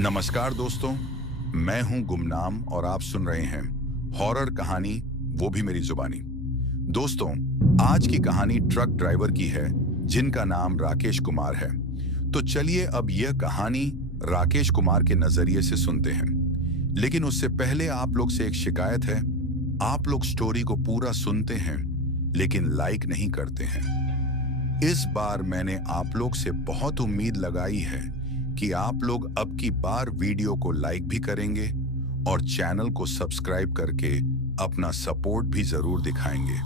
नमस्कार दोस्तों, मैं हूं गुमनाम और आप सुन रहे हैं हॉरर कहानी, वो भी मेरी जुबानी। दोस्तों, आज की कहानी ट्रक ड्राइवर की है जिनका नाम राकेश कुमार है। तो चलिए अब यह कहानी राकेश कुमार के नजरिए से सुनते हैं। लेकिन उससे पहले आप लोग से एक शिकायत है। आप लोग स्टोरी को पूरा सुनते हैं लेकिन लाइक नहीं करते हैं। इस बार मैंने आप लोग से बहुत उम्मीद लगाई है कि आप लोग अब की बार वीडियो को लाइक भी करेंगे और चैनल को सब्सक्राइब करके अपना सपोर्ट भी जरूर दिखाएंगे।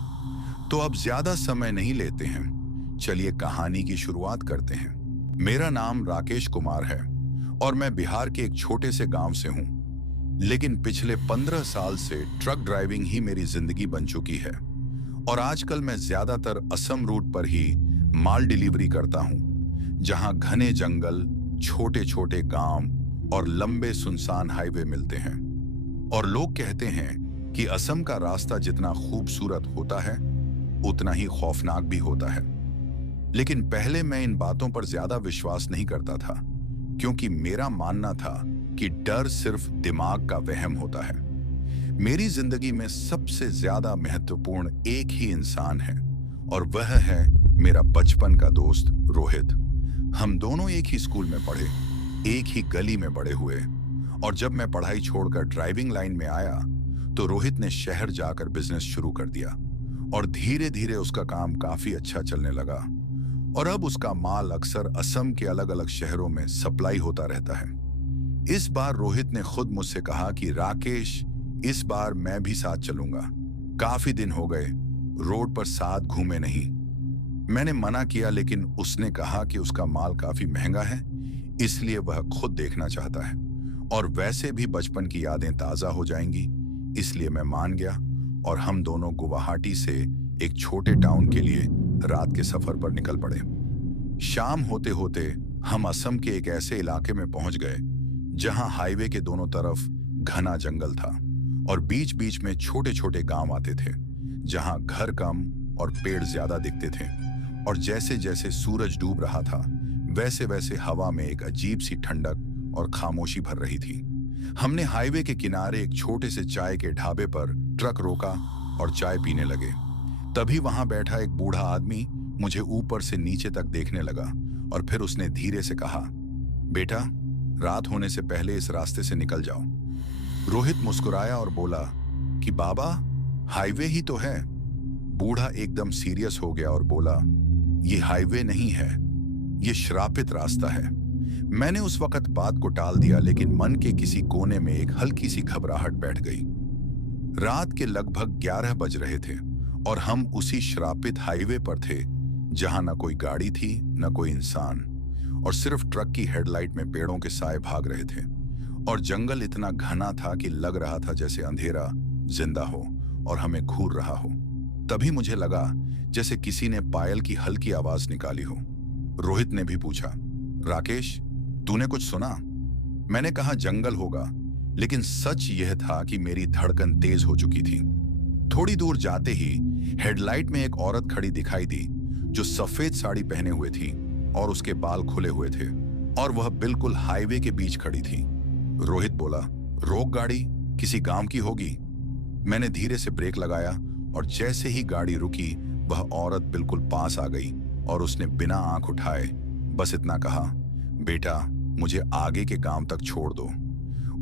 तो अब ज्यादा समय नहीं लेते हैं, चलिए कहानी की शुरुआत करते हैं। मेरा नाम राकेश कुमार है और मैं बिहार के एक छोटे से गांव से हूं। लेकिन पिछले 15 साल से ट्रक ड्राइविंग ही मेरी जिंदगी बन चुकी है और आजकल मैं ज्यादातर असम रूट पर ही माल डिलीवरी करता हूं, जहां घने जंगल, छोटे छोटे गांव और लंबे सुनसान हाईवे मिलते हैं। और लोग कहते हैं कि असम का रास्ता जितना खूबसूरत होता है उतना ही खौफनाक भी होता है। लेकिन पहले मैं इन बातों पर ज्यादा विश्वास नहीं करता था, क्योंकि मेरा मानना था कि डर सिर्फ दिमाग का वहम होता है। मेरी जिंदगी में सबसे ज्यादा महत्वपूर्ण एक ही इंसान है और वह है मेरा बचपन का दोस्त रोहित। हम दोनों एक ही स्कूल में पढ़े, एक ही गली में बड़े हुए और जब मैं पढ़ाई छोड़कर ड्राइविंग लाइन में आया तो रोहित ने शहर जाकर बिजनेस शुरू कर दिया और धीरे धीरे उसका काम काफी अच्छा चलने लगा और अब उसका माल अक्सर असम के अलग अलग शहरों में सप्लाई होता रहता है। इस बार रोहित ने खुद मुझसे कहा कि राकेश, इस बार मैं भी साथ चलूंगा। काफी दिन हो गए रोड पर साथ घूमे नहीं। मैंने मना किया, लेकिन उसने कहा कि उसका माल काफी महंगा है, इसलिए वह खुद देखना चाहता है और वैसे भी बचपन की यादें ताजा हो जाएंगी। इसलिए मैं मान गया और हम दोनों गुवाहाटी से एक छोटे टाउन के लिए रात के सफर पर निकल पड़े। शाम होते होते हम असम के एक ऐसे इलाके में पहुंच गए जहां हाईवे के दोनों तरफ घना जंगल था और बीच बीच में छोटे छोटे गांव आते थे, जहां घर कम और पेड़ ज्यादा दिखते थे। और जैसे जैसे सूरज डूब रहा था वैसे वैसे हवा में एक अजीब सी ठंडक और खामोशी भर रही थी। हमने हाईवे के किनारे एक छोटे से चाय के ढाबे पर ट्रक रोका और चाय पीने लगे। तभी वहां बैठा एक बूढ़ा आदमी मुझे ऊपर से नीचे तक देखने लगा और फिर उसने धीरे से कहा, बेटा, रात होने से पहले इस रास्ते से निकल जाओ। रोहित मुस्कुराया और बोला कि बाबा, हाईवे ही तो है। बूढ़ा एकदम सीरियस हो गया और बोला, ये हाईवे नहीं है, ये श्रापित रास्ता है। मैंने उस वक्त बात को टाल दिया, लेकिन मन के किसी कोने में एक हल्की सी घबराहट बैठ गई। रात के लगभग 11 बज रहे थे और हम उसी श्रापित हाईवे पर थे जहां न कोई गाड़ी थी न कोई इंसान, और सिर्फ ट्रक की हेडलाइट में पेड़ों के साए भाग रहे थे और जंगल इतना घना था कि लग रहा था जैसे अंधेरा जिंदा हो और हमें घूर रहा हो। तभी मुझे लगा जैसे किसी ने पायल की हल्की आवाज निकाली हो। रोहित ने भी पूछा, राकेश, तूने कुछ सुना? मैंने कहा, जंगल होगा, लेकिन सच यह था कि मेरी धड़कन तेज हो चुकी थी। थोड़ी दूर जाते ही हेडलाइट में एक औरत खड़ी दिखाई दी जो सफेद साड़ी पहने हुए थी और उसके बाल खुले हुए थे और वह बिल्कुल हाईवे के बीच खड़ी थी। रोहित बोला, रोक गाड़ी, किसी गांव की होगी। मैंने धीरे से ब्रेक लगाया और जैसे ही गाड़ी रुकी वह औरत बिल्कुल पास आ गई और उसने बिना आंख उठाए बस इतना कहा, बेटा, मुझे आगे के गांव तक छोड़ दो।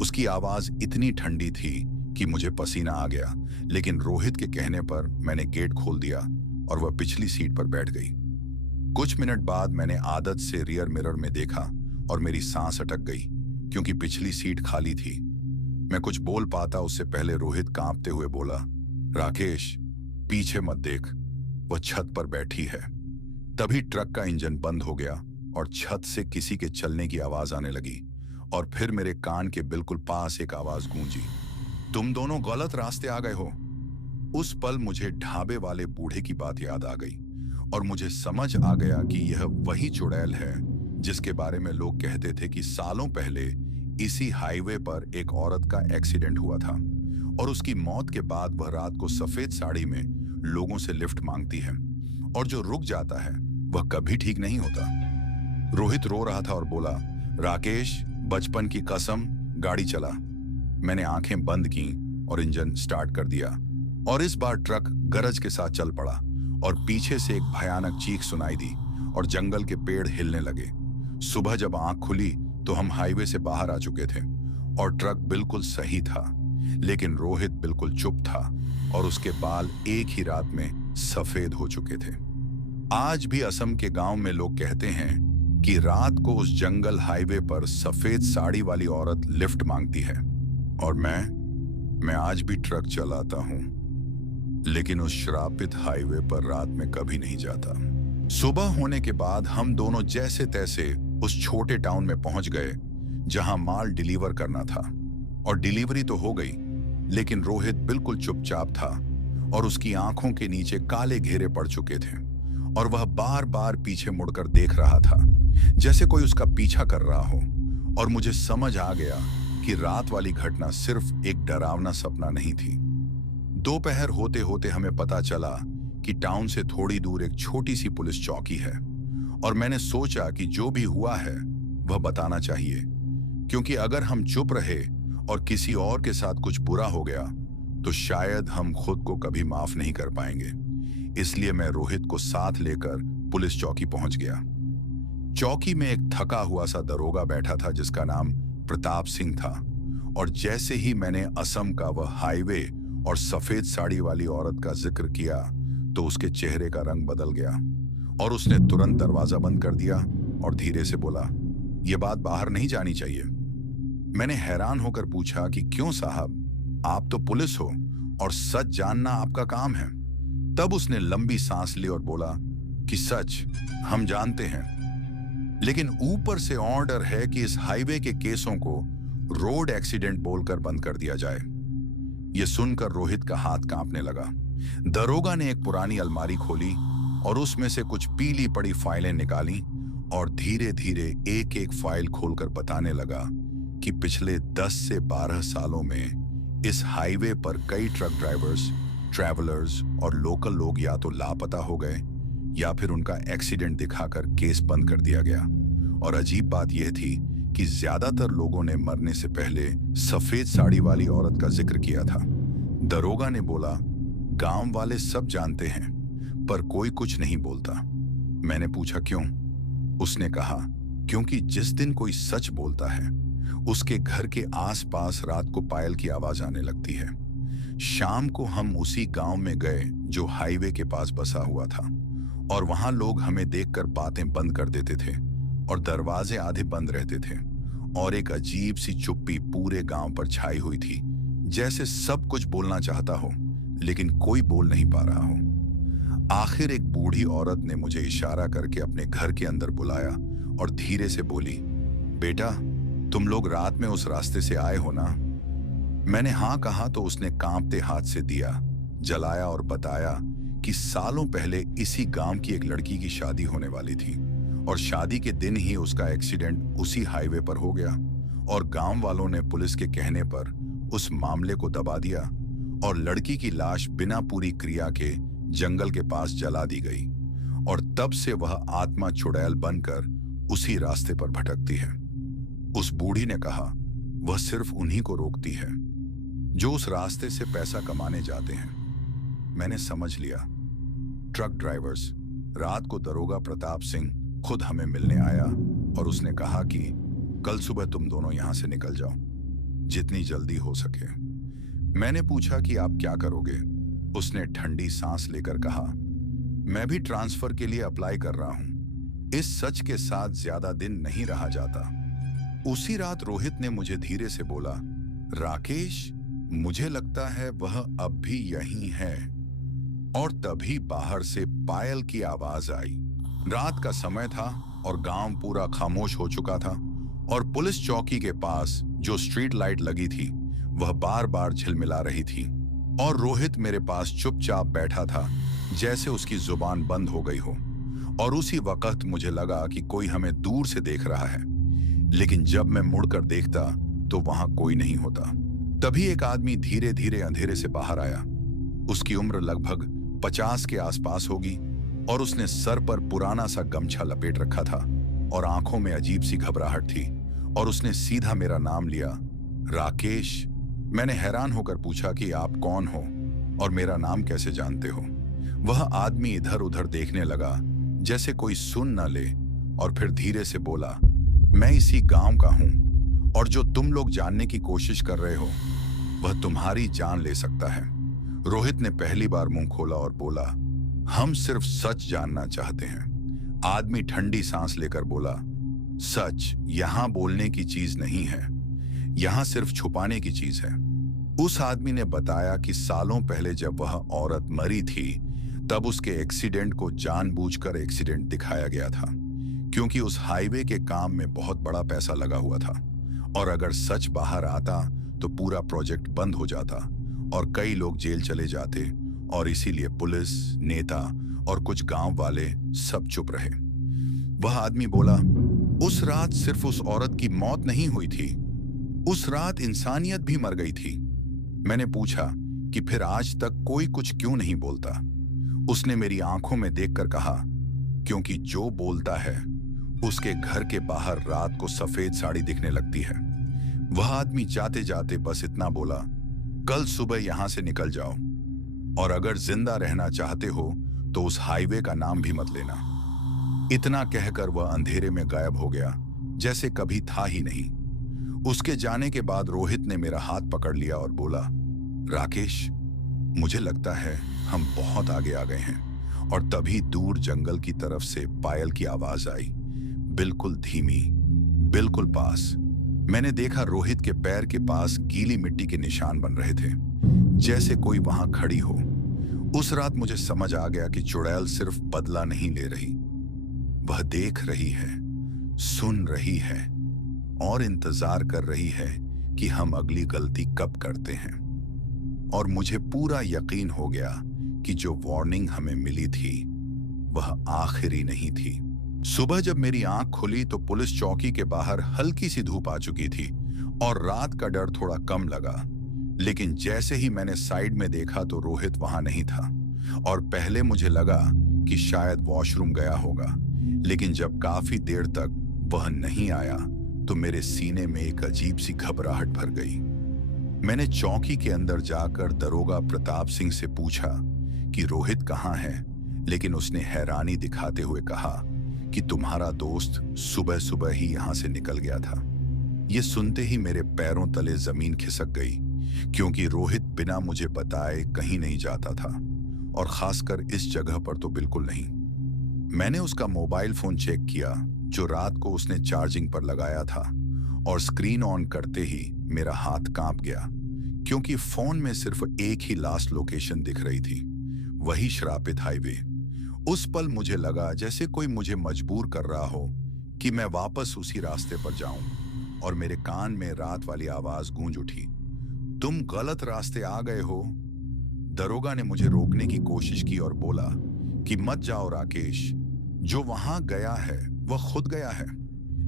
उसकी आवाज इतनी ठंडी थी कि मुझे पसीना आ गया, लेकिन रोहित के कहने पर मैंने गेट खोल दिया और वह पिछली सीट पर बैठ गई। कुछ मिनट बाद मैंने आदत से रियर मिरर में देखा और मेरी सांस अटक गई, क्योंकि पिछली सीट खाली थी। मैं कुछ बोल पाता उससे पहले रोहित कांपते हुए बोला, राकेश, पीछे मत देख, वह छत पर बैठी है। तभी ट्रक का इंजन बंद हो गया और छत से किसी के चलने की आवाज आने लगी और फिर मेरे कान के बिल्कुल पास एक आवाज गूंजी, तुम दोनों गलत रास्ते आ गए हो। उस पल मुझे ढाबे वाले बूढ़े की बात याद आ गई और मुझे समझ आ गया कि यह वही चुड़ैल है जिसके बारे में लोग कहते थे कि सालों पहले इसी हाईवे पर एक औरत का एक्सीडेंट हुआ था और उसकी मौत के बाद वह रात को सफेद साड़ी में लोगों से लिफ्ट मांगती है और जो रुक जाता है वह कभी ठीक नहीं होता। रोहित रो रहा था और बोला, राकेश, बचपन की कसम, गाड़ी चला। मैंने आंखें बंद की और इंजन स्टार्ट कर दिया और इस बार ट्रक गरज के साथ चल पड़ा और पीछे से एक भयानक चीख सुनाई दी और जंगल के पेड़ हिलने लगे। सुबह जब आंख खुली तो हम हाईवे से बाहर आ चुके थे और ट्रक बिल्कुल सही था, लेकिन रोहित बिल्कुल चुप था और उसके बाल एक ही रात में सफेद हो चुके थे। आज भी असम के गांव में लोग कहते हैं कि रात को उस जंगल हाईवे पर सफेद साड़ी वाली औरत लिफ्ट मांगती है। और मैं आज भी ट्रक चलाता हूं, लेकिन उस श्रापित हाईवे पर रात में कभी नहीं जाता। सुबह होने के बाद हम दोनों जैसे तैसे उस छोटे टाउन में पहुंच गए जहां माल डिलीवर करना था। और डिलीवरी तो हो गई, लेकिन रोहित बिल्कुल चुपचाप था और उसकी आंखों के नीचे काले घेरे पड़ चुके थे और वह बार बार पीछे मुड़कर देख रहा था, जैसे कोई उसका पीछा कर रहा हो। और मुझे समझ आ गया कि रात वाली घटना सिर्फ एक डरावना सपना नहीं थी। दोपहर होते होते हमें पता चला कि टाउन से थोड़ी दूर एक छोटी सी पुलिस चौकी है और मैंने सोचा कि जो भी हुआ है वह बताना चाहिए, क्योंकि अगर हम चुप रहे और किसी और के साथ कुछ बुरा हो गया तो शायद हम खुद को कभी माफ नहीं कर पाएंगे। इसलिए मैं रोहित को साथ लेकर पुलिस चौकी पहुंच गया। चौकी में एक थका हुआ सा दरोगा बैठा था जिसका नाम प्रताप सिंह था। और जैसे ही मैंने असम का वह हाईवे और सफेद साड़ी वाली औरत का जिक्र किया तो उसके चेहरे का रंग बदल गया और उसने तुरंत दरवाजा बंद कर दिया और धीरे से बोला, यह बात बाहर नहीं जानी चाहिए। मैंने हैरान होकर पूछा कि क्यों साहब, आप तो पुलिस हो और सच जानना आपका काम है। तब उसने लंबी सांस ली और बोला कि सच हम जानते हैं, लेकिन ऊपर से ऑर्डर है कि इस हाईवे के केसों को रोड एक्सीडेंट बोलकर बंद कर दिया जाए। यह सुनकर रोहित का हाथ कांपने लगा। दरोगा ने एक पुरानी अलमारी खोली और उसमें से कुछ पीली पड़ी फाइलें निकाली और धीरे धीरे एक एक फाइल खोलकर बताने लगा कि पिछले 10 से 12 सालों में इस हाईवे पर कई ट्रक ड्राइवर्स, ट्रैवलर्स और लोकल लोग या तो लापता हो गए या फिर उनका एक्सीडेंट दिखाकर केस बंद कर दिया गया। और अजीब बात यह थी कि ज्यादातर लोगों ने मरने से पहले सफेद साड़ी वाली औरत का जिक्र किया था। दरोगा ने बोला, गांव वाले सब जानते हैं पर कोई कुछ नहीं बोलता। मैंने पूछा क्यों? उसने कहा, क्योंकि जिस दिन कोई सच बोलता है उसके घर के आसपास रात को पायल की आवाज आने लगती है। शाम को हम उसी गांव में गए जो हाईवे के पास बसा हुआ था और वहां लोग हमें देखकर बातें बंद कर देते थे और दरवाजे आधे बंद रहते थे और एक अजीब सी चुप्पी पूरे गांव पर छाई हुई थी, जैसे सब कुछ बोलना चाहता हो लेकिन कोई बोल नहीं पा रहा हो। आखिर एक बूढ़ी औरत ने मुझे इशारा करके अपने घर के अंदर बुलाया और धीरे से बोली, बेटा तुम लोग रात में उस रास्ते से आए हो ना? मैंने हाँ कहा तो उसने कांपते हाथ से दिया जलाया और बताया कि सालों पहले इसी गांव की एक लड़की की शादी होने वाली थी और शादी के दिन ही उसका एक्सीडेंट उसी हाईवे पर हो गया और गांव वालों ने पुलिस के कहने पर उस मामले को दबा दिया और लड़की की लाश बिना पूरी क्रिया के जंगल के पास जला दी गई और तब से वह आत्मा चुड़ैल बनकर उसी रास्ते पर भटकती है। उस बूढ़ी ने कहा, वह सिर्फ उन्हीं को रोकती है जो उस रास्ते से पैसा कमाने जाते हैं। मैंने समझ लिया। Truck drivers. रात को दरोगा प्रताप सिंह खुद हमें मिलने आया और उसने कहा कि कल सुबह तुम दोनों यहां से निकल जाओ जितनी जल्दी हो सके। मैंने पूछा कि आप क्या करोगे? उसने ठंडी सांस लेकर कहा, मैं भी ट्रांसफर के लिए अप्लाई कर रहा हूं। इस सच के साथ ज्यादा दिन नहीं रहा जाता। उसी रात रोहित ने मुझे धीरे से बोला, राकेश मुझे लगता है वह अब भी यहीं है। और तभी बाहर से पायल की आवाज आई। रात का समय था और गांव पूरा खामोश हो चुका था और पुलिस चौकी के पास जो स्ट्रीट लाइट लगी थी वह बार बार झिलमिला रही थी और रोहित मेरे पास चुपचाप बैठा था जैसे उसकी जुबान बंद हो गई हो। और उसी वक्त मुझे लगा कि कोई हमें दूर से देख रहा है, लेकिन जब मैं मुड़कर देखता तो वहां कोई नहीं होता। तभी एक आदमी धीरे धीरे अंधेरे से बाहर आया। उसकी उम्र लगभग 50 के आसपास होगी और उसने सर पर पुराना सा गमछा लपेट रखा था और आंखों में अजीब सी घबराहट थी और उसने सीधा मेरा नाम लिया, राकेश। मैंने हैरान होकर पूछा कि आप कौन हो और मेरा नाम कैसे जानते हो। वह आदमी इधर उधर देखने लगा जैसे कोई सुन न ले, और फिर धीरे से बोला, मैं इसी गांव का हूं और जो तुम लोग जानने की कोशिश कर रहे हो वह तुम्हारी जान ले सकता है। रोहित ने पहली बार मुंह खोला और बोला, हम सिर्फ सच जानना चाहते हैं। आदमी ठंडी सांस लेकर बोला, सच यहां बोलने की चीज नहीं है, यहां सिर्फ छुपाने की चीज है। उस आदमी ने बताया कि सालों पहले जब वह औरत मरी थी तब उसके एक्सीडेंट को जानबूझकर एक्सीडेंट दिखाया गया था, क्योंकि उस हाईवे के काम में बहुत बड़ा पैसा लगा हुआ था, और अगर सच बाहर आता तो पूरा प्रोजेक्ट बंद हो जाता और कई लोग जेल चले जाते, और इसीलिए पुलिस, नेता और कुछ गांव वाले सब चुप रहे। वह आदमी बोला, उस रात सिर्फ उस औरत की मौत नहीं हुई थी, उस रात इंसानियत भी मर गई थी। मैंने पूछा कि फिर आज तक कोई कुछ क्यों नहीं बोलता। उसने मेरी आंखों में देखकर कहा, क्योंकि जो बोलता है उसके घर के बाहर रात को सफेद साड़ी दिखने लगती है। वह आदमी जाते जाते बस इतना बोला, कल सुबह यहां से निकल जाओ, और अगर जिंदा रहना चाहते हो तो उस हाईवे का नाम भी मत लेना। इतना कहकर वह अंधेरे में गायब हो गया जैसे कभी था ही नहीं। उसके जाने के बाद रोहित ने मेरा हाथ पकड़ लिया और बोला, राकेश, मुझे लगता है हम बहुत आगे आ गए हैं। और तभी दूर जंगल की तरफ से पायल की आवाज आई, बिल्कुल धीमी, बिल्कुल पास। मैंने देखा रोहित के पैर के पास गीली मिट्टी के निशान बन रहे थे, जैसे कोई वहां खड़ी हो। उस रात मुझे समझ आ गया कि चुड़ैल सिर्फ बदला नहीं ले रही, वह देख रही है, सुन रही है और इंतजार कर रही है कि हम अगली गलती कब करते हैं। और मुझे पूरा यकीन हो गया कि जो वार्निंग हमें मिली थी वह आखिरी नहीं थी। सुबह जब मेरी आंख खुली तो पुलिस चौकी के बाहर हल्की सी धूप आ चुकी थी और रात का डर थोड़ा कम लगा। लेकिन जैसे ही मैंने साइड में देखा तो रोहित वहां नहीं था, और पहले मुझे लगा कि शायद वॉशरूम गया होगा। लेकिन जब काफी देर तक वह नहीं आया तो मेरे सीने में एक अजीब सी घबराहट भर गई। मैंने चौकी के अंदर जाकर दरोगा प्रताप सिंह से पूछा कि रोहित कहाँ है, लेकिन उसने हैरानी दिखाते हुए कहा कि तुम्हारा दोस्त सुबह सुबह ही यहां से निकल गया था। यह सुनते ही मेरे पैरों तले जमीन खिसक गई, क्योंकि रोहित बिना मुझे बताए कहीं नहीं जाता था, और खासकर इस जगह पर तो बिल्कुल नहीं। मैंने उसका मोबाइल फोन चेक किया जो रात को उसने चार्जिंग पर लगाया था, और स्क्रीन ऑन करते ही मेरा हाथ कांप गया, क्योंकि फोन में सिर्फ एक ही लास्ट लोकेशन दिख रही थी, वही श्रापित हाईवे। उस पल मुझे लगा जैसे कोई मुझे मजबूर कर रहा हो कि मैं वापस उसी रास्ते पर जाऊं, और मेरे कान में रात वाली आवाज गूंज उठी, तुम गलत रास्ते आ गए हो। दरोगा ने मुझे रोकने की कोशिश की और बोला कि मत जाओ राकेश, जो वहां गया है वह खुद गया है।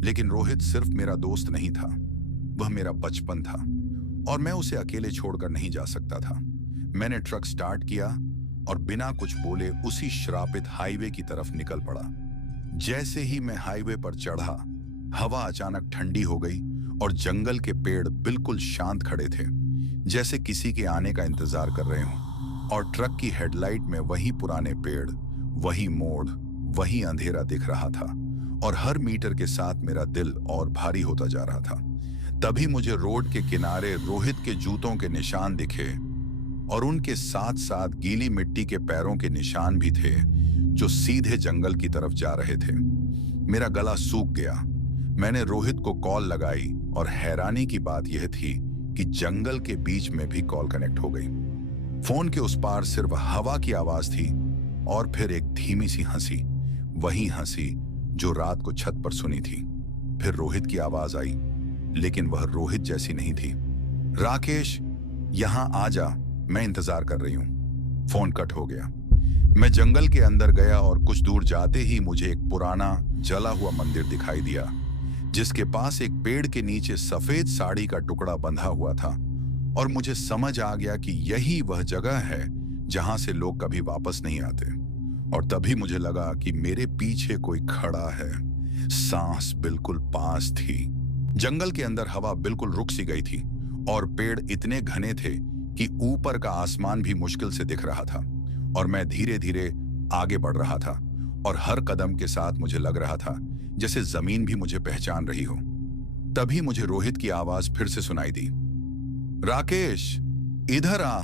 लेकिन रोहित सिर्फ मेरा दोस्त नहीं था, वह मेरा बचपन था, और मैं उसे अकेले छोड़कर नहीं जा सकता था। मैंने ट्रक स्टार्ट किया और बिना कुछ बोले उसी श्रापित हाईवे की तरफ निकल पड़ा। जैसे ही मैं हाईवे पर चढ़ा, हवा अचानक ठंडी हो गई और जंगल के पेड़ बिल्कुल शांत खड़े थे, जैसे किसी के आने का इंतजार कर रहे हों। और ट्रक की हेडलाइट में वही पुराने पेड़, वही मोड़, वही अंधेरा दिख रहा था, और हर मीटर के साथ मेरा दिल और भारी होता जा रहा था। तभी मुझे रोड के किनारे रोहित के जूतों के निशान दिखे, और उनके साथ साथ गीली मिट्टी के पैरों के निशान भी थे जो सीधे जंगल की तरफ जा रहे थे। मेरा गला सूख गया। मैंने रोहित को कॉल लगाई, और हैरानी की बात यह थी कि जंगल के बीच में भी कॉल कनेक्ट हो गई। फोन के उस पार सिर्फ हवा की आवाज थी, और फिर एक धीमी सी हंसी, वही हंसी जो रात को छत पर सुनी थी। फिर रोहित की आवाज आई, लेकिन वह रोहित जैसी नहीं थी। राकेश, यहां आ जा, मैं इंतजार कर रही हूं। फोन कट हो गया। मैं जंगल के अंदर गया, और कुछ दूर जाते ही मुझे एक पुराना जला हुआ मंदिर दिखाई दिया, जिसके पास एक पेड़ के नीचे सफेद साड़ी का टुकड़ा बंधा हुआ था। और मुझे समझ आ गया कि यही वह जगह है जहां से लोग कभी वापस नहीं आते। और तभी मुझे लगा कि मेरे पीछे कोई खड़ा है। सांस बिल्कुल पास थी, जंगल के अंदर हवा बिल्कुल रुक सी गई थी और पेड़ इतने घने थे कि ऊपर का आसमान भी मुश्किल से दिख रहा था। और मैं धीरे धीरे आगे बढ़ रहा था और हर कदम के साथ मुझे लग रहा था जैसे जमीन भी मुझे पहचान रही हो। तभी मुझे रोहित की आवाज फिर से सुनाई दी, राकेश इधर आ।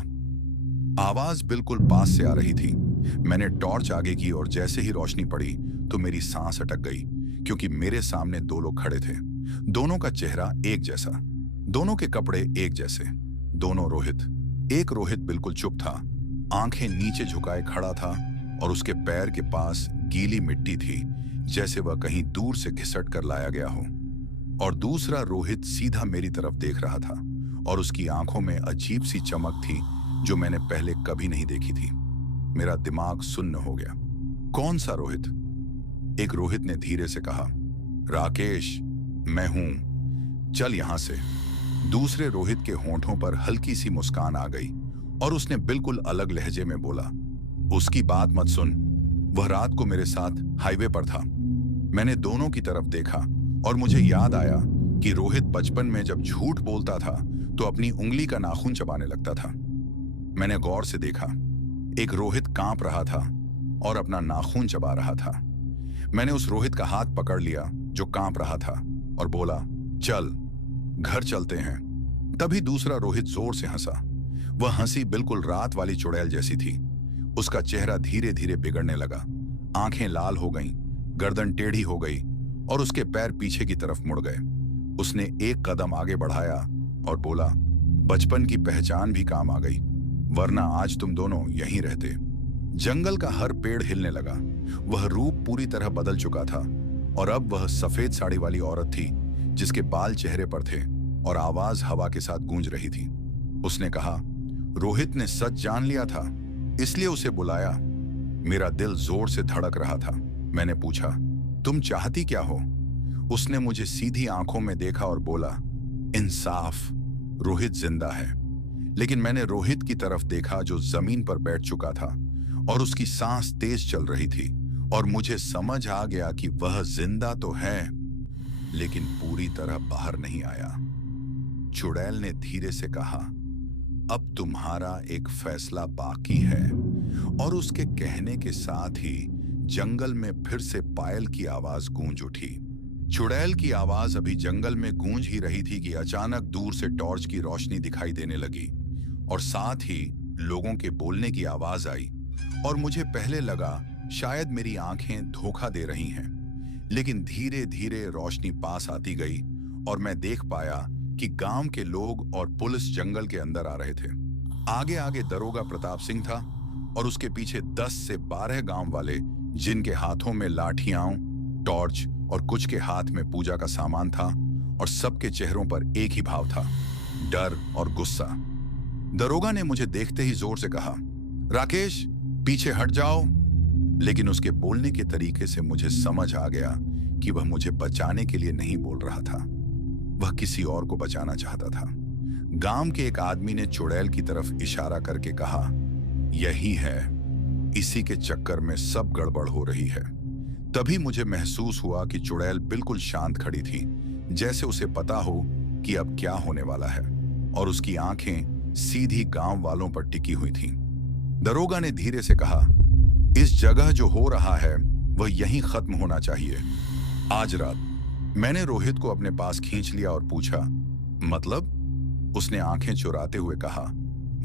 आवाज बिल्कुल पास से आ रही थी। मैंने टॉर्च आगे की और जैसे ही रोशनी पड़ी तो मेरी सांस अटक गई, क्योंकि मेरे सामने दो लोग खड़े थे। दोनों का चेहरा एक जैसा, दोनों के कपड़े एक जैसे, दोनों रोहित। एक रोहित बिल्कुल चुप था, आंखें नीचे झुकाए खड़ा था और उसके पैर के पास गीली मिट्टी थी, जैसे वह कहीं दूर से घिसट कर लाया गया हो। और दूसरा रोहित सीधा मेरी तरफ देख रहा था और उसकी आंखों में अजीब सी चमक थी जो मैंने पहले कभी नहीं देखी थी। मेरा दिमाग सुन्न हो गया। कौन सा रोहित? एक रोहित ने धीरे से कहा, राकेश मैं हूं, चल यहां से। दूसरे रोहित के होंठों पर हल्की सी मुस्कान आ गई और उसने बिल्कुल अलग लहजे में बोला, उसकी बात मत सुन, वह रात को मेरे साथ हाईवे पर था। मैंने दोनों की तरफ देखा और मुझे याद आया कि रोहित बचपन में जब झूठ बोलता था तो अपनी उंगली का नाखून चबाने लगता था। मैंने गौर से देखा, एक रोहित कांप रहा था और अपना नाखून चबा रहा था। मैंने उस रोहित का हाथ पकड़ लिया जो कांप रहा था और बोला, चल घर चलते हैं। तभी दूसरा रोहित जोर से हंसा। वह हंसी बिल्कुल रात वाली चुड़ैल जैसी थी। उसका चेहरा धीरे धीरे बिगड़ने लगा, आंखें लाल हो गईं, गर्दन टेढ़ी हो गई और उसके पैर पीछे की तरफ मुड़ गए। उसने एक कदम आगे बढ़ाया और बोला, बचपन की पहचान भी काम आ गई, वरना आज तुम दोनों यहीं रहते। जंगल का हर पेड़ हिलने लगा। वह रूप पूरी तरह बदल चुका था और अब वह सफेद साड़ी वाली औरत थी जिसके बाल चेहरे पर थे और आवाज हवा के साथ गूंज रही थी। उसने कहा, रोहित ने सच जान लिया था, इसलिए उसे बुलाया। मेरा दिल जोर से धड़क रहा था। मैंने पूछा, तुम चाहती क्या हो? उसने मुझे सीधी आंखों में देखा और बोला, इंसाफ। रोहित जिंदा है। लेकिन मैंने रोहित की तरफ देखा जो जमीन पर बैठ चुका था और उसकी सांस तेज चल रही थी और मुझे समझ आ गया कि वह जिंदा तो है लेकिन पूरी तरह बाहर नहीं आया। चुड़ैल ने धीरे से कहा, अब तुम्हारा एक फैसला बाकी है। और उसके कहने के साथ ही जंगल में फिर से पायल की आवाज गूंज उठी। चुड़ैल की आवाज अभी जंगल में गूंज ही रही थी कि अचानक दूर से टॉर्च की रोशनी दिखाई देने लगी और साथ ही लोगों के बोलने की आवाज आई। और मुझे पहले लगा शायद मेरी आंखें धोखा दे रही हैं, लेकिन धीरे धीरे रोशनी पास आती गई और मैं देख पाया कि गांव के लोग और पुलिस जंगल के अंदर आ रहे थे। आगे आगे दरोगा प्रताप सिंह था और उसके पीछे 10 से 12 गांव वाले, जिनके हाथों में लाठियां, टॉर्च और कुछ के हाथ में पूजा का सामान था और सबके चेहरों पर एक ही भाव था, डर और गुस्सा। दरोगा ने मुझे देखते ही जोर से कहा, राकेश पीछे हट जाओ। लेकिन उसके बोलने के तरीके से मुझे समझ आ गया कि वह मुझे बचाने के लिए नहीं बोल रहा था, वह किसी और को बचाना चाहता था। गांव के एक आदमी ने चुड़ैल की तरफ इशारा करके कहा, यही है, इसी के चक्कर में सब गड़बड़ हो रही है। तभी मुझे महसूस हुआ कि चुड़ैल बिल्कुल शांत खड़ी थी, जैसे उसे पता हो कि अब क्या होने वाला है, और उसकी आंखें सीधी गांव वालों पर टिकी हुई थीं। दरोगा ने धीरे से कहा, इस जगह जो हो रहा है वह यहीं खत्म होना चाहिए, आज रात। मैंने रोहित को अपने पास खींच लिया और पूछा, मतलब? उसने आंखें चुराते हुए कहा,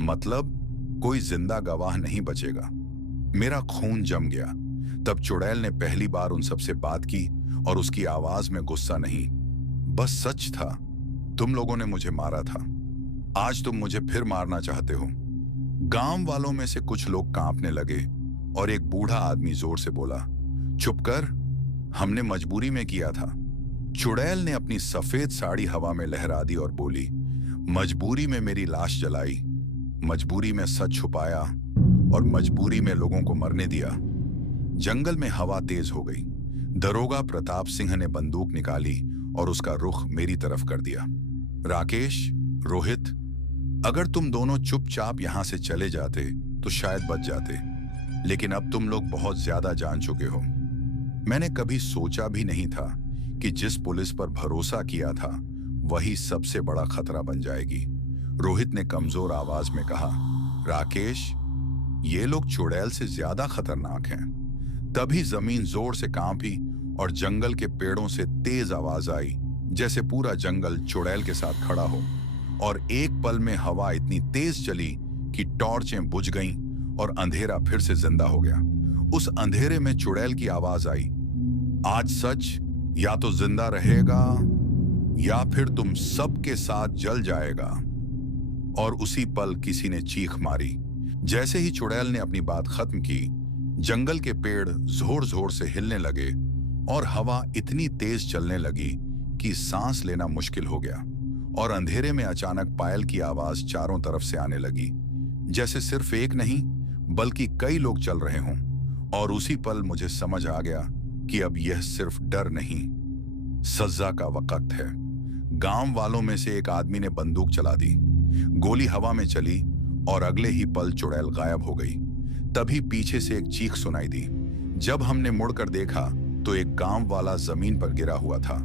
मतलब कोई जिंदा गवाह नहीं बचेगा। मेरा खून जम गया। तब चुड़ैल ने पहली बार उन सबसे बात की और उसकी आवाज में गुस्सा नहीं, बस सच था। तुम लोगों ने मुझे मारा था, आज तुम मुझे फिर मारना चाहते हो। गांव वालों में से कुछ लोग कांपने लगे और एक बूढ़ा आदमी जोर से बोला, चुप कर, हमने मजबूरी में किया था। चुड़ैल ने अपनी सफेद साड़ी हवा में लहरा दी और बोली, मजबूरी में मेरी लाश जलाई, मजबूरी में सच छुपाया और मजबूरी में लोगों को मरने दिया। जंगल में हवा तेज हो गई। दरोगा प्रताप सिंह ने बंदूक निकाली और उसका रुख मेरी तरफ कर दिया। राकेश, रोहित, अगर तुम दोनों चुपचाप यहां से चले जाते तो शायद बच जाते, लेकिन अब तुम लोग बहुत ज्यादा जान चुके हो। मैंने कभी सोचा भी नहीं था कि जिस पुलिस पर भरोसा किया था वही सबसे बड़ा खतरा बन जाएगी। रोहित ने कमजोर आवाज में कहा, राकेश, ये लोग चुड़ैल से ज्यादा खतरनाक हैं। तभी जमीन जोर से कांपी और जंगल के पेड़ों से तेज आवाज आई, जैसे पूरा जंगल चुड़ैल के साथ खड़ा हो। और एक पल में हवा इतनी तेज चली कि टॉर्चें बुझ गईं और अंधेरा फिर से जिंदा हो गया। उस अंधेरे में चुड़ैल की आवाज आई, आज सच या तो जिंदा रहेगा या फिर तुम सबके साथ जल जाएगा। और उसी पल किसी ने चीख मारी। जैसे ही चुड़ैल ने अपनी बात खत्म की, जंगल के पेड़ जोर जोर से हिलने लगे और हवा इतनी तेज चलने लगी कि सांस लेना मुश्किल हो गया। और अंधेरे में अचानक पायल की आवाज चारों तरफ से आने लगी, जैसे सिर्फ एक नहीं बल्कि कई लोग चल रहे हों। और उसी पल मुझे समझ आ गया कि अब यह सिर्फ डर नहीं, सजा का वक्त है। गांव वालों में से एक आदमी ने बंदूक चला दी। गोली हवा में चली और अगले ही पल चुड़ैल गायब हो गई। तभी पीछे से एक चीख सुनाई दी। जब हमने मुड़कर देखा तो एक गांव वाला जमीन पर गिरा हुआ था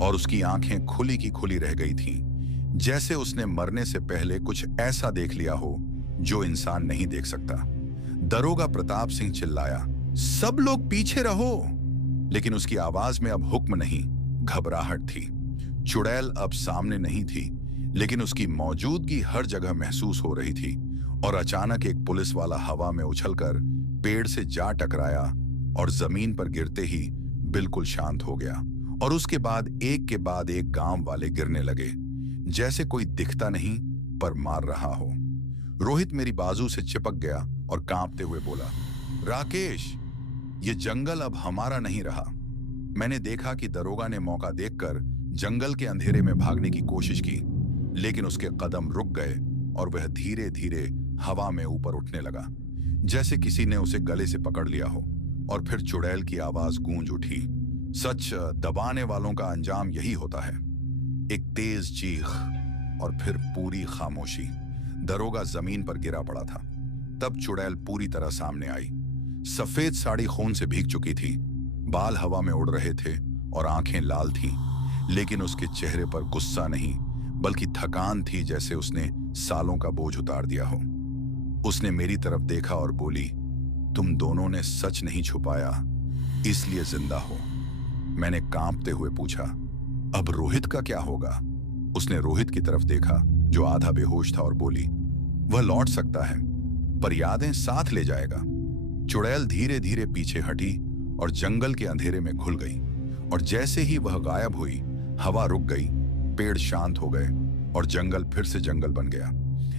और उसकी आंखें खुली की खुली रह गई थीं, जैसे उसने मरने से पहले कुछ ऐसा देख लिया हो जो इंसान नहीं देख सकता। दरोगा प्रताप सिंह चिल्लाया, सब लोग पीछे रहो। लेकिन उसकी आवाज में अब हुक्म नहीं, घबराहट थी। चुड़ैल अब सामने नहीं थी, लेकिन उसकी मौजूदगी हर जगह महसूस हो रही थी। और अचानक एक पुलिस वाला हवा में उछलकर पेड़ से जा टकराया और जमीन पर गिरते ही बिल्कुल शांत हो गया। और उसके बाद एक गांव वाले गिरने लगे, जैसे कोई दिखता नहीं पर मार रहा हो। रोहित मेरी बाजू से चिपक गया और कांपते हुए बोला, राकेश, ये जंगल अब हमारा नहीं रहा। मैंने देखा कि दरोगा ने मौका देखकर जंगल के अंधेरे में भागने की कोशिश की, लेकिन उसके कदम रुक गए और वह धीरे धीरे हवा में ऊपर उठने लगा, जैसे किसी ने उसे गले से पकड़ लिया हो। और फिर चुड़ैल की आवाज गूंज उठी, सच दबाने वालों का अंजाम यही होता है। एक तेज चीख और फिर पूरी खामोशी। दरोगा जमीन पर गिरा पड़ा था। तब चुड़ैल पूरी तरह सामने आई। सफेद साड़ी खून से भीग चुकी थी, बाल हवा में उड़ रहे थे और आंखें लाल थीं, लेकिन उसके चेहरे पर गुस्सा नहीं बल्कि थकान थी, जैसे उसने सालों का बोझ उतार दिया हो। उसने मेरी तरफ देखा और बोली, तुम दोनों ने सच नहीं छुपाया, इसलिए जिंदा हो। मैंने कांपते हुए पूछा, अब रोहित का क्या होगा? उसने रोहित की तरफ देखा जो आधा बेहोश था और बोली, वह लौट सकता है पर यादें साथ ले जाएगा। चुड़ैल धीरे धीरे पीछे हटी और जंगल के अंधेरे में घुल गई। और जैसे ही वह गायब हुई, हवा रुक गई, पेड़ शांत हो गए और जंगल फिर से जंगल बन गया।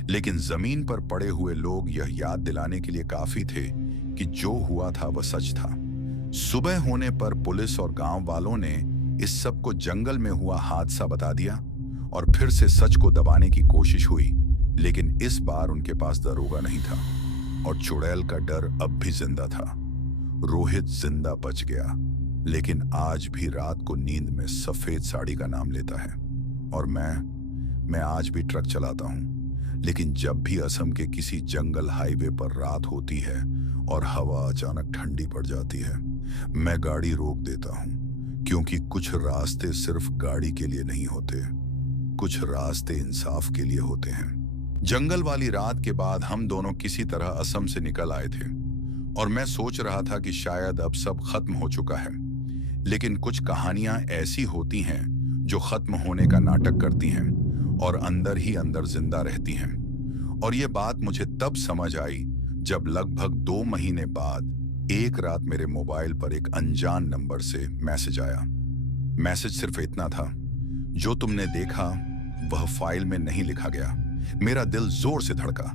लेकिन जमीन पर पड़े हुए लोग यह याद दिलाने के लिए काफी थे कि जो हुआ था वह सच था। सुबह होने पर पुलिस और गांव वालों ने इस सब को जंगल में हुआ हादसा बता दिया और फिर से सच को दबाने की कोशिश हुई, लेकिन इस बार उनके पास दरोगा नहीं था और चुड़ैल का डर अब भी जिंदा था। रोहित जिंदा बच गया, लेकिन आज भी रात को नींद में सफेद साड़ी का नाम लेता है। और मैं आज भी ट्रक चलाता हूँ, लेकिन जब भी असम के किसी जंगल हाईवे पर रात होती है और हवा अचानक ठंडी पड़ जाती है, मैं गाड़ी रोक देता हूँ, क्योंकि कुछ रास्ते सिर्फ गाड़ी के लिए नहीं होते, कुछ रास्ते इंसाफ के लिए होते हैं। जंगल वाली रात के बाद हम दोनों किसी तरह असम से निकल आए थे और मैं सोच रहा था कि शायद अब सब खत्म हो चुका है। लेकिन कुछ कहानियां ऐसी होती हैं जो खत्म होने का नाटक करती हैं और अंदर ही अंदर जिंदा रहती हैं। और ये बात मुझे तब समझ आई जब लगभग 2 महीने बाद एक रात मेरे मोबाइल पर एक अनजान नंबर से मैसेज आया। मैसेज सिर्फ इतना था, जो तुमने देखा वह फाइल में नहीं लिखा गया। मेरा दिल जोर से धड़का।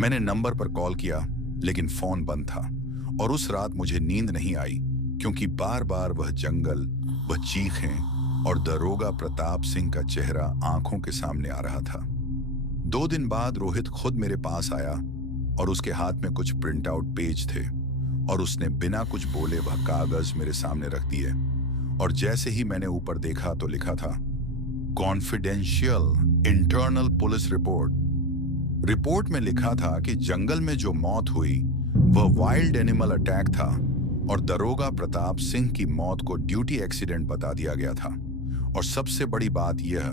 मैंने नंबर पर कॉल किया, लेकिन फोन बंद था। और उस रात मुझे नींद नहीं आई, क्योंकि बार बार वह जंगल, वह चीखें और दरोगा प्रताप सिंह का चेहरा आंखों के सामने आ रहा था। 2 दिन बाद रोहित खुद मेरे पास आया और उसके हाथ में कुछ प्रिंट आउट पेज थे और उसने बिना कुछ बोले वह कागज मेरे सामने रख दिए। और जैसे ही मैंने ऊपर देखा तो लिखा था, confidential internal police report. Report में लिखा था कि जंगल में जो मौत हुई वह वाइल्ड एनिमल अटैक था और दरोगा प्रताप सिंह की मौत को ड्यूटी एक्सीडेंट बता दिया गया था। और सबसे बड़ी बात यह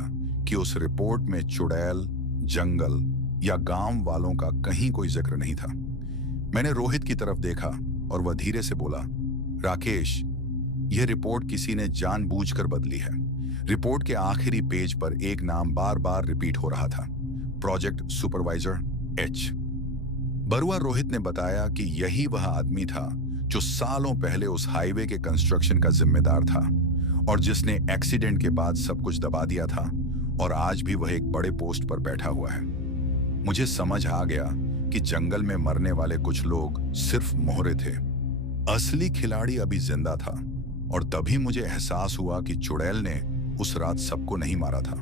कि उस रिपोर्ट में चुड़ैल, जंगल या गांव वालों का कहीं कोई जिक्र नहीं था। मैंने रोहित की तरफ देखा और वह धीरे से बोला, राकेश, यह रिपोर्ट किसी ने जानबूझकर बदली है। रिपोर्ट के आखिरी पेज पर एक नाम बार बार रिपीट हो रहा था, project supervisor H. Barua Rohit ने बताया कि यही वह आदमी था जो सालों पहले उस हाईवे के कंस्ट्रक्शन का जिम्मेदार था और जिसने एक्सीडेंट के बाद सब कुछ दबा दिया था और आज भी वह एक बड़े पोस्ट पर बैठा हुआ है। मुझे समझ आ गया कि जंगल में मरने वाले कुछ लोग सिर्फ मोहरे थे, असली खिलाड़ी अभी जिंदा था। और तभी मुझे एहसास हुआ कि चुड़ैल ने उस रात सबको नहीं मारा था,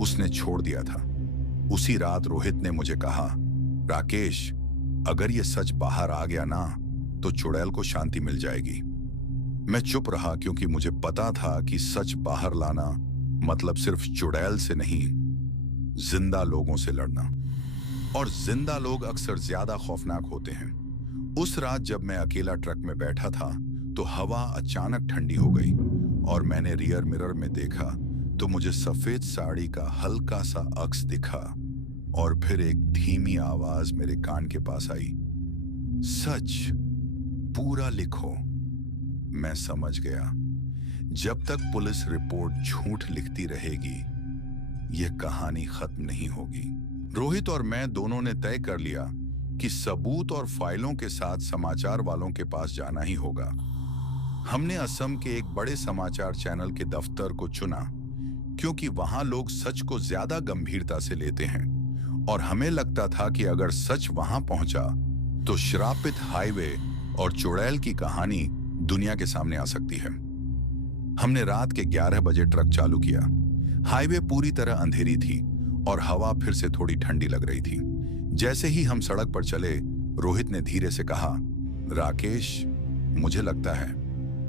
उसने छोड़ दिया था। उसी रात रोहित ने मुझे कहा, राकेश, अगर ये सच बाहर आ गया ना तो चुड़ैल को शांति मिल जाएगी। मैं चुप रहा क्योंकि मुझे पता था कि सच बाहर लाना मतलब सिर्फ चुड़ैल से नहीं, जिंदा लोगों से लड़ना। और जिंदा लोग अक्सर ज्यादा खौफनाक होते हैं। उस रात जब मैं अकेला ट्रक में बैठा था तो हवा अचानक ठंडी हो गई और मैंने रियर मिरर में देखा तो मुझे सफेद साड़ी का हल्का सा अक्स दिखा और फिर एक धीमी आवाज मेरे कान के पास आई, सच पूरा लिखो। मैं समझ गया, जब तक पुलिस रिपोर्ट झूठ लिखती रहेगी यह कहानी खत्म नहीं होगी। रोहित और मैं दोनों ने तय कर लिया कि सबूत और फाइलों के साथ समाचार वालों के पास जाना ही होगा। हमने असम के एक बड़े समाचार चैनल के दफ्तर को चुना क्योंकि वहां लोग सच को ज्यादा गंभीरता से लेते हैं और हमें लगता था कि अगर सच वहां पहुंचा तो श्रापित हाईवे और चुड़ैल की कहानी दुनिया के सामने आ सकती है। हमने रात के 11 बजे ट्रक चालू किया। हाईवे पूरी तरह अंधेरी थी और हवा फिर से थोड़ी ठंडी लग रही थी। जैसे ही हम सड़क पर चले, रोहित ने धीरे से कहा, राकेश, मुझे लगता है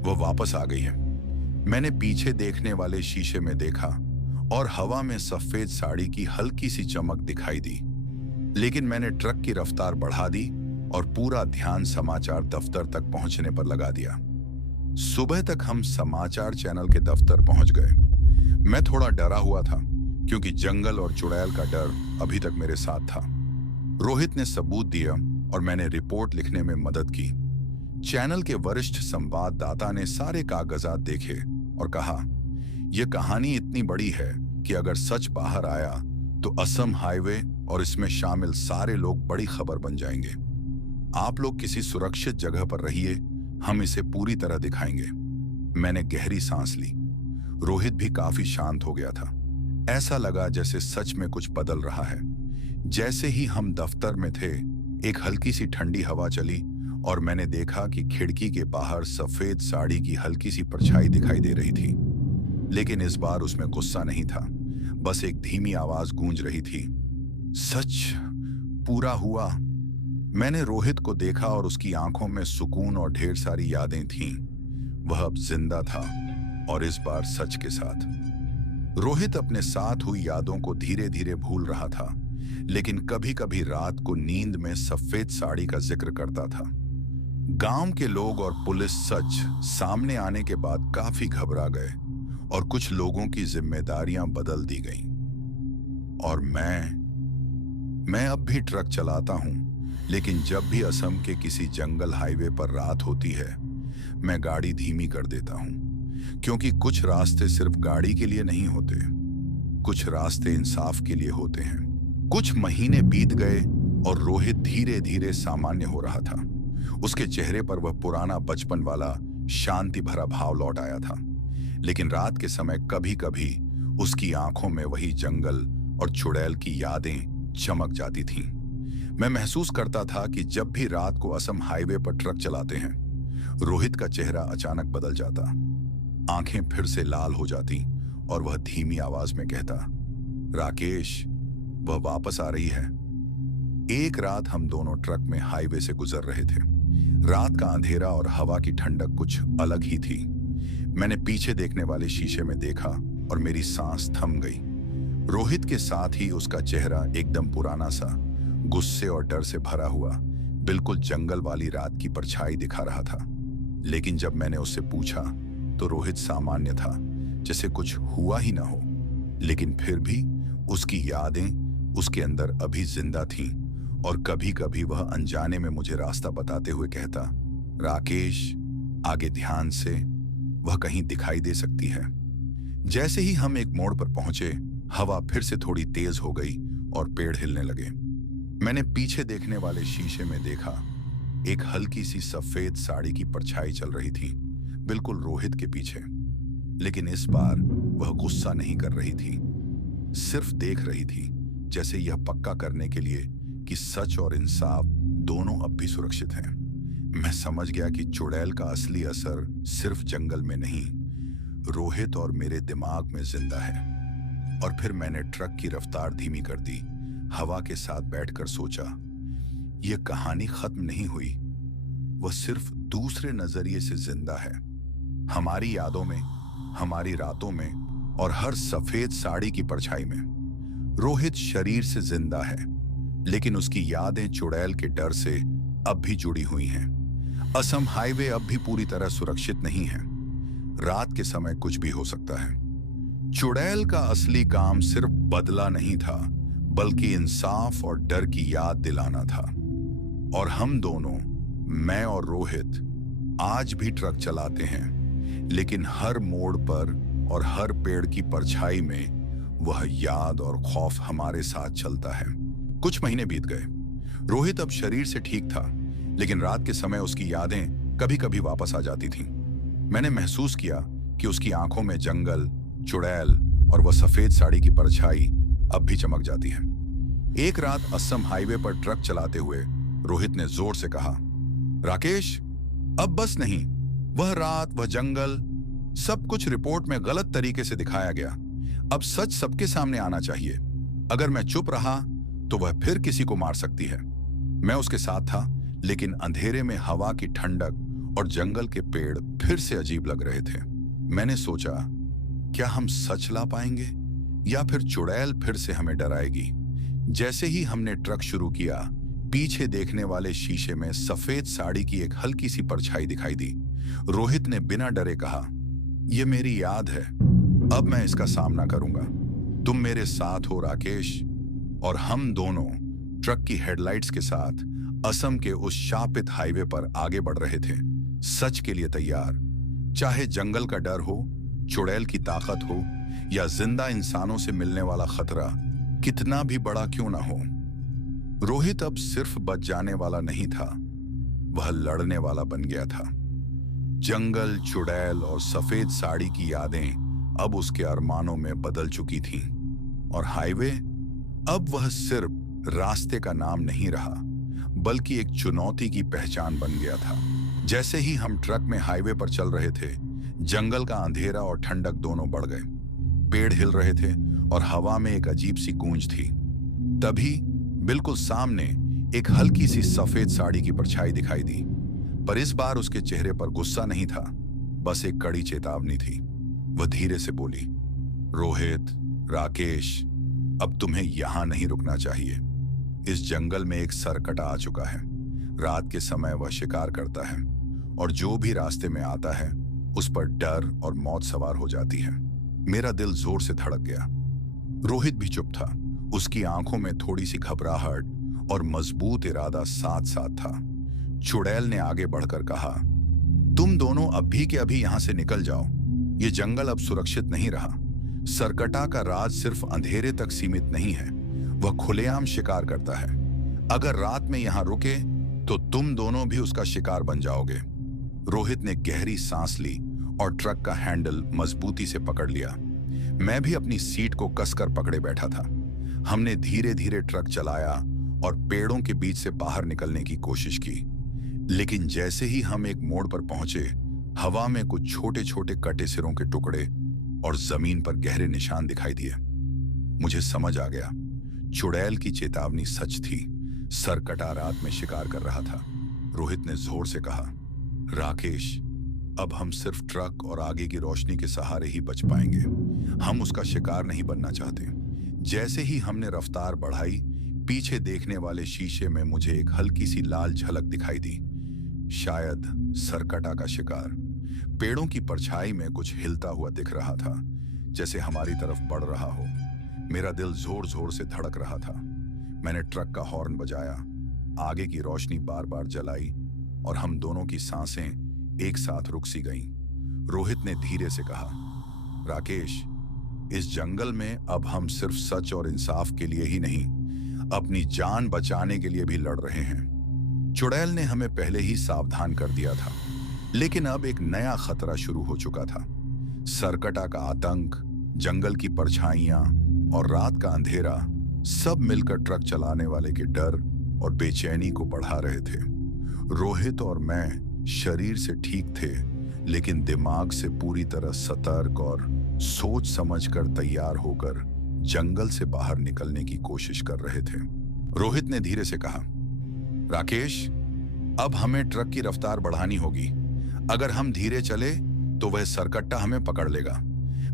वो वापस आ गई है। मैंने पीछे देखने वाले शीशे में देखा और हवा में सफेद साड़ी की हल्की सी चमक दिखाई दी, लेकिन मैंने ट्रक की रफ्तार बढ़ा दी और पूरा ध्यान समाचार दफ्तर तक पहुंचने पर लगा दिया। सुबह तक हम समाचार चैनल के दफ्तर पहुंच गए। मैं थोड़ा डरा हुआ था क्योंकि जंगल और चुड़ैल का डर अभी तक मेरे साथ था। रोहित ने सबूत दिया और मैंने रिपोर्ट लिखने में मदद की। चैनल के वरिष्ठ संवाददाता ने सारे कागजात देखे और कहा, यह कहानी इतनी बड़ी है कि अगर सच बाहर आया तो असम हाईवे और इसमें शामिल सारे लोग बड़ी खबर बन जाएंगे। आप लोग किसी सुरक्षित जगह पर रहिए, हम इसे पूरी तरह दिखाएंगे। मैंने गहरी सांस ली। रोहित भी काफी शांत हो गया था। ऐसा लगा जैसे सच में कुछ बदल रहा है। जैसे ही हम दफ्तर में थे, एक हल्की सी ठंडी हवा चली और मैंने देखा कि खिड़की के बाहर सफेद साड़ी की हल्की सी परछाई दिखाई दे रही थी, लेकिन इस बार उसमें गुस्सा नहीं था, बस एक धीमी आवाज गूंज रही थी, सच पूरा हुआ। मैंने रोहित को देखा और उसकी आंखों में सुकून और ढेर सारी यादें थीं। वह अब जिंदा था और इस बार सच के साथ। रोहित अपने साथ हुई यादों को धीरे धीरे भूल रहा था, लेकिन कभी कभी रात को नींद में सफेद साड़ी का जिक्र करता था। गांव के लोग और पुलिस सच सामने आने के बाद काफी घबरा गए और कुछ लोगों की जिम्मेदारियां बदल दी गईं। और मैं अब भी ट्रक चलाता हूं, लेकिन जब भी असम के किसी जंगल हाईवे पर रात होती है, मैं गाड़ी धीमी कर देता हूं, क्योंकि कुछ रास्ते सिर्फ गाड़ी के लिए नहीं होते, कुछ रास्ते इंसाफ के लिए होते हैं। कुछ महीने बीत गए और रोहित धीरे धीरे सामान्य हो रहा था। उसके चेहरे पर वह पुराना बचपन वाला शांति भरा भाव लौट आया था, लेकिन रात के समय कभी कभी उसकी आंखों में वही जंगल और चुड़ैल की यादें चमक जाती थीं। मैं महसूस करता था कि जब भी रात को असम हाईवे पर ट्रक चलाते हैं, रोहित का चेहरा अचानक बदल जाता, आंखें फिर से लाल हो जाती और वह धीमी आवाज में कहता, राकेश, वह वापस आ रही है। एक रात हम दोनों ट्रक में हाईवे से गुजर रहे थे। रात का अंधेरा और हवा की ठंडक कुछ अलग ही थी। मैंने पीछे देखने वाले शीशे में देखा और मेरी सांस थम गई। रोहित के साथ ही उसका चेहरा एकदम पुराना सा, गुस्से और डर से भरा हुआ, बिल्कुल जंगल वाली रात की परछाई दिखा रहा था। लेकिन जब मैंने उससे पूछा तो रोहित सामान्य था, जैसे कुछ हुआ ही ना हो। लेकिन फिर भी उसकी यादें उसके अंदर अभी जिंदा थीं और कभी कभी वह अनजाने में मुझे रास्ता बताते हुए कहता, राकेश, आगे ध्यान से, वह कहीं दिखाई दे सकती है। जैसे ही हम एक मोड़ पर पहुंचे, हवा फिर से थोड़ी तेज हो गई और पेड़ हिलने लगे। मैंने पीछे देखने वाले शीशे में देखा, एक हल्की सी सफेद साड़ी की परछाई चल रही थी, बिल्कुल रोहित के पीछे। लेकिन इस बार वह गुस्सा नहीं कर रही थी, सिर्फ देख रही थी, जैसे यह पक्का करने के लिए कि सच और इंसाफ दोनों अब भी सुरक्षित हैं। मैं समझ गया कि चुड़ैल का असली असर सिर्फ जंगल में नहीं, रोहित और मेरे दिमाग में जिंदा है। और फिर मैंने ट्रक की रफ्तार धीमी कर दी, हवा के साथ बैठकर सोचा, यह कहानी खत्म नहीं हुई, वह सिर्फ दूसरे नजरिए से जिंदा है। हमारी यादों में, हमारी रातों में और हर सफेद साड़ी की परछाई में। रोहित शरीर से जिंदा है, लेकिन उसकी यादें चुड़ैल के डर से अब भी जुड़ी हुई हैं। असम हाईवे अब भी पूरी तरह सुरक्षित नहीं है। रात के समय कुछ भी हो सकता है। चुड़ैल का असली काम सिर्फ बदला नहीं था, बल्कि इंसाफ और डर की याद दिलाना था। और हम दोनों, मैं और रोहित, आज भी ट्रक चलाते हैं, लेकिन हर मोड़ पर और हर पेड़ की परछाई में वह याद और खौफ हमारे साथ चलता है। कुछ महीने बीत गए। रोहित अब शरीर से ठीक था, लेकिन रात के समय उसकी यादें कभी कभी वापस आ जाती थीं। मैंने महसूस किया कि उसकी आंखों में जंगल, चुड़ैल और वह सफेद साड़ी की परछाई अब भी चमक जाती है। एक रात असम हाईवे पर ट्रक चलाते हुए रोहित ने जोर से कहा, राकेश, अब बस नहीं, वह रात, वह जंगल, सब कुछ रिपोर्ट में गलत तरीके से दिखाया गया। अब सच सबके सामने आना चाहिए। अगर मैं चुप रहा तो वह फिर किसी को मार सकती है। मैं उसके साथ था, लेकिन अंधेरे में हवा की ठंडक और जंगल के पेड़ फिर से अजीब लग रहे थे। मैंने सोचा, क्या हम सच ला पाएंगे या फिर चुड़ैल फिर से हमें डराएगी। जैसे ही हमने ट्रक शुरू किया, पीछे देखने वाले शीशे में सफेद साड़ी की एक हल्की सी परछाई दिखाई दी। रोहित ने बिना डरे कहा, यह मेरी याद है, अब मैं इसका सामना करूंगा। तुम मेरे साथ हो राकेश। और हम दोनों ट्रक की हेडलाइट्स के साथ असम के उस शापित हाईवे पर आगे बढ़ रहे थे, सच के लिए तैयार। चाहे जंगल का डर हो, चुड़ैल की ताकत हो या जिंदा इंसानों से मिलने वाला खतरा कितना भी बड़ा क्यों ना हो। रोहित अब सिर्फ बच जाने वाला नहीं था, वह लड़ने वाला बन गया था। जंगल, चुड़ैल और सफेद साड़ी की यादें अब उसके अरमानों में बदल चुकी थीं। और हाईवे, अब वह सिर्फ रास्ते का नाम नहीं रहा, बल्कि एक चुनौती की पहचान बन गया था। जैसे ही हम ट्रक में हाईवे पर चल रहे थे, जंगल का अंधेरा और ठंडक दोनों बढ़ गए। पेड़ हिल रहे थे और हवा में एक अजीब सी गूंज थी। तभी बिल्कुल सामने एक हल्की सी सफेद साड़ी की परछाई दिखाई दी, पर इस बार उसके चेहरे पर गुस्सा नहीं था, बस एक कड़ी चेतावनी थी। वह धीरे से बोली, रोहित, राकेश, अब तुम्हें यहां नहीं रुकना चाहिए। इस जंगल में एक सरकटा आ चुका है। रात के समय वह शिकार करता है और जो भी रास्ते में आता है उस पर डर और मौत सवार हो जाती है। मेरा दिल जोर से धड़क गया। रोहित भी चुप था, उसकी आंखों में थोड़ी सी घबराहट और मजबूत इरादा साथ साथ था। चुड़ैल ने आगे बढ़कर कहा, तुम दोनों अभी के अभी यहां से निकल जाओ, ये जंगल अब सुरक्षित नहीं रहा। सरकटा का राज सिर्फ अंधेरे तक सीमित नहीं है, वह खुलेआम शिकार करता है। अगर रात में यहां रुके तो तुम दोनों भी उसका शिकार बन जाओगे। रोहित ने गहरी सांस ली और ट्रक का हैंडल मजबूती से पकड़ लिया। मैं भी अपनी सीट को कसकर पकड़े बैठा था। हमने धीरे धीरे ट्रक चलाया और पेड़ों के बीच से बाहर निकलने की कोशिश की, लेकिन जैसे ही हम एक मोड़ पर पहुंचे, हवा में कुछ छोटे छोटे कटे सिरों के टुकड़े और जमीन पर गहरे निशान दिखाई दिए। मुझे समझ आ गया, चुड़ैल की चेतावनी सच थी। सरकटा रात में शिकार कर रहा था। रोहित ने जोर से कहा, राकेश, अब हम सिर्फ ट्रक और आगे की रोशनी के सहारे ही बच पाएंगे। हम उसका शिकार नहीं बनना चाहते। जैसे ही हमने रफ्तार बढ़ाई, पीछे देखने वाले शीशे में मुझे एक हल्की सी लाल झलक दिखाई दी, शायद सरकटा का शिकार। पेड़ों की परछाई में कुछ हिलता हुआ दिख रहा था, जैसे हमारी तरफ बढ़ रहा हो। मेरा दिल जोर जोर से धड़क रहा था। मैंने ट्रक का हॉर्न बजाया, आगे की रोशनी बार बार जलाई और हम दोनों की सांसें एक साथ रुक सी गईं। रोहित ने धीरे से कहा, राकेश, इस जंगल में अब हम सिर्फ सच और इंसाफ के लिए ही नहीं, अपनी जान बचाने के लिए भी लड़ रहे हैं। चुड़ैल ने हमें पहले ही सावधान कर दिया था, लेकिन अब एक नया खतरा शुरू हो चुका था। सरकटा का आतंक, जंगल की परछाइयां और रात का अंधेरा सब मिलकर ट्रक चलाने वाले के डर और बेचैनी को बढ़ा रहे थे। रोहित और मैं शरीर से ठीक थे, लेकिन दिमाग से पूरी तरह सतर्क और सोच समझकर तैयार होकर जंगल से बाहर निकलने की कोशिश कर रहे थे। रोहित ने धीरे से कहा, राकेश, अब हमें ट्रक की रफ्तार बढ़ानी होगी। अगर हम धीरे चले तो वह सरकट्टा हमें पकड़ लेगा।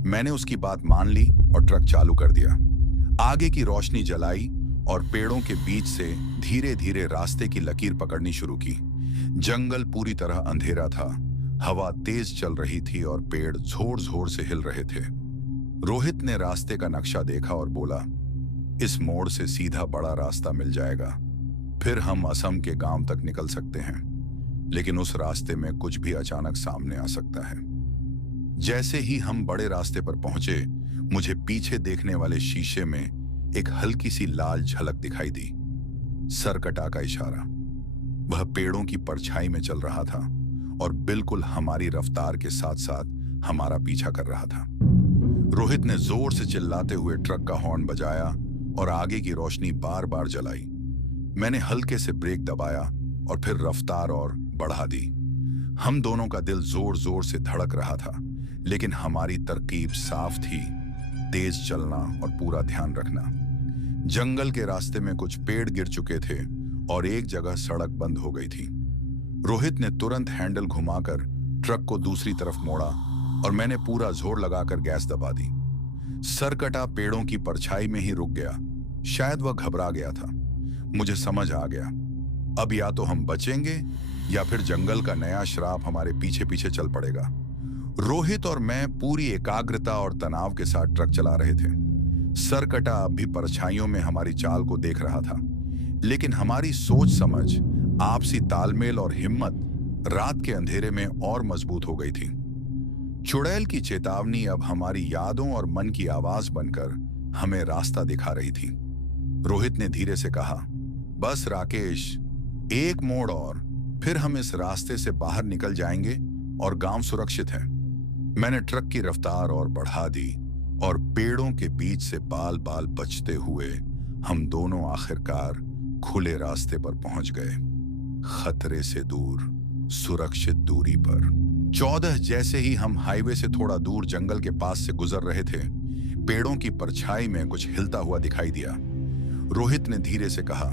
मैंने उसकी बात मान ली और ट्रक चालू कर दिया। आगे की रोशनी जलाई और पेड़ों के बीच से धीरे धीरे रास्ते की लकीर पकड़नी शुरू की। जंगल पूरी तरह अंधेरा था, हवा तेज चल रही थी और पेड़ जोर जोर से हिल रहे थे। रोहित ने रास्ते का नक्शा देखा और बोला, इस मोड़ से सीधा बड़ा रास्ता मिल जाएगा, फिर हम असम के गांव तक निकल सकते हैं। लेकिन उस रास्ते में कुछ भी अचानक सामने आ सकता है। जैसे ही हम बड़े रास्ते पर पहुंचे, मुझे पीछे देखने वाले शीशे में एक हल्की सी लाल झलक दिखाई दी। सरकटा का इशारा। वह पेड़ों की परछाई में चल रहा था और बिल्कुल हमारी रफ्तार के साथ साथ हमारा पीछा कर रहा था। रोहित ने जोर से चिल्लाते हुए ट्रक का हॉर्न बजाया और आगे की रोशनी बार बार जलाई। मैंने हल्के से ब्रेक दबाया और फिर रफ्तार और बढ़ा दी। हम दोनों का दिल जोर जोर से धड़क रहा था, लेकिन हमारी तरकीब साफ थी, तेज चलना और पूरा ध्यान रखना। जंगल के रास्ते में कुछ पेड़ गिर चुके थे और एक जगह सड़क बंद हो गई थी। रोहित ने तुरंत हैंडल घुमाकर ट्रक को दूसरी तरफ मोड़ा और मैंने पूरा जोर लगाकर गैस दबा दी। सरकटा पेड़ों की परछाई में ही रुक गया। शायद वह घबरा गया था। मुझे समझ आ गया, अब या तो हम बचेंगे या फिर जंगल का नया श्राप हमारे पीछे पीछे चल पड़ेगा। रोहित और मैं पूरी एकाग्रता और तनाव के साथ ट्रक चला रहे थे। सरकटा अब भी परछाइयों में हमारी चाल को देख रहा था, लेकिन हमारी सोच समझ, आपसी तालमेल और हिम्मत रात के अंधेरे में और मजबूत हो गई थी। चुड़ैल की चेतावनी अब हमारी यादों और मन की आवाज बनकर हमें रास्ता दिखा रही थी। रोहित ने धीरे से कहा, बस राकेश, एक मोड़ और फिर हम इस रास्ते से बाहर निकल जाएंगे और गांव सुरक्षित है। मैंने ट्रक की रफ्तार और बढ़ा दी और पेड़ों के बीच से बाल बाल बचते हुए हम दोनों आखिरकार खुले रास्ते पर पहुंच गए, खतरे से दूर, सुरक्षित दूरी पर। 14 जैसे ही हम हाईवे से थोड़ा दूर जंगल के पास से गुजर रहे थे, पेड़ों की परछाई में कुछ हिलता हुआ दिखाई दिया। रोहित ने धीरे से कहा,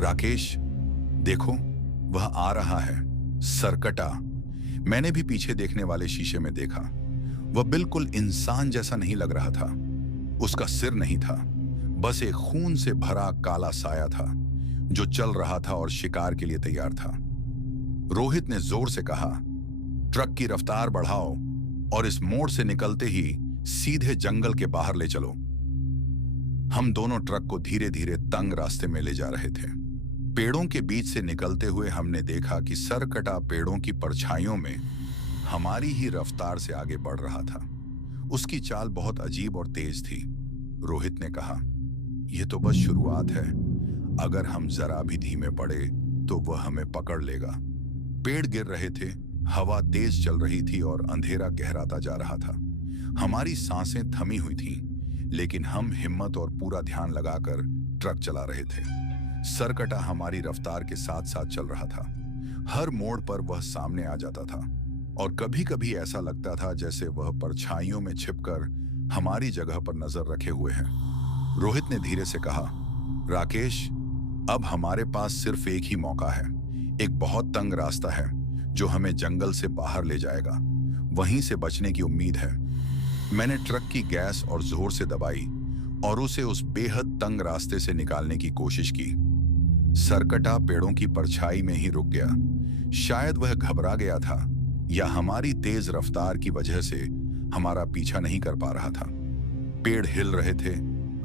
राकेश, देखो, वह आ रहा है, सरकटा। मैंने भी पीछे देखने वाले शीशे में देखा। वह बिल्कुल इंसान जैसा नहीं लग रहा था। उसका सिर नहीं था, बस एक खून से भरा काला साया था जो चल रहा था और शिकार के लिए तैयार था। रोहित ने जोर से कहा, ट्रक की रफ्तार बढ़ाओ और इस मोड़ से निकलते ही सीधे जंगल के बाहर ले चलो। हम दोनों ट्रक को धीरे धीरे तंग रास्ते में ले जा रहे थे। पेड़ों के बीच से निकलते हुए हमने देखा कि सरकटा पेड़ों की परछाइयों में हमारी ही रफ्तार से आगे बढ़ रहा था। उसकी चाल बहुत अजीब और तेज थी। रोहित ने कहा, यह तो बस शुरुआत है, अगर हम जरा भी धीमे पड़े तो वह हमें पकड़ लेगा। पेड़ गिर रहे थे, हवा तेज चल रही थी और अंधेरा गहराता जा रहा था। हमारी सांसें थमी हुई थीं, लेकिन हम हिम्मत और पूरा ध्यान लगाकर ट्रक चला रहे थे। सरकटा हमारी रफ्तार के साथ साथ चल रहा था। हर मोड़ पर वह सामने आ जाता था और कभी कभी ऐसा लगता था जैसे वह परछाइयों में छिपकर हमारी जगह पर नजर रखे हुए हैं। रोहित ने धीरे से कहा, राकेश, अब हमारे पास सिर्फ एक ही मौका है। एक बहुत तंग रास्ता है जो हमें जंगल से बाहर ले जाएगा। वहीं से बचने की उम्मीद है। मैंने ट्रक की गैस और जोर से दबाई और उसे उस बेहद तंग रास्ते से निकालने की कोशिश की। सरकटा पेड़ों की परछाई में ही रुक गया। शायद वह घबरा गया था या हमारी तेज रफ्तार की वजह से हमारा पीछा नहीं कर पा रहा था। पेड़ हिल रहे थे,